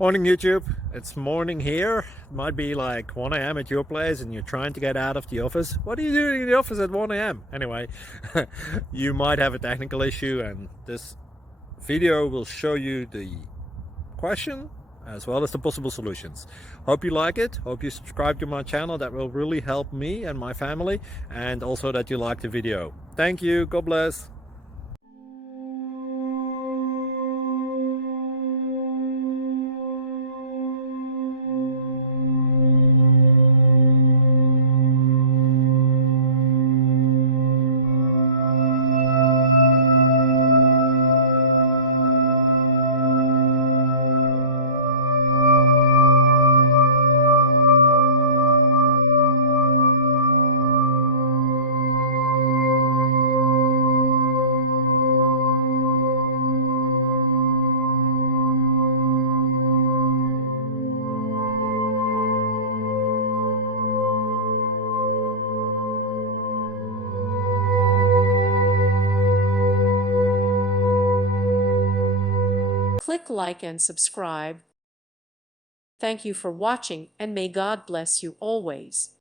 Morning YouTube, it's morning here. It might be like 1 a.m. at your place and you're trying to get out of the office. What are you doing in the office at 1 a.m.? Anyway, you might have a technical issue and this video will show you the question as well as the possible solutions. Hope you like it, hope you subscribe to my channel. That will really help me and my family, and also that you like the video. Thank you, God bless. Click like and subscribe. Thank you for watching, and may God bless you always.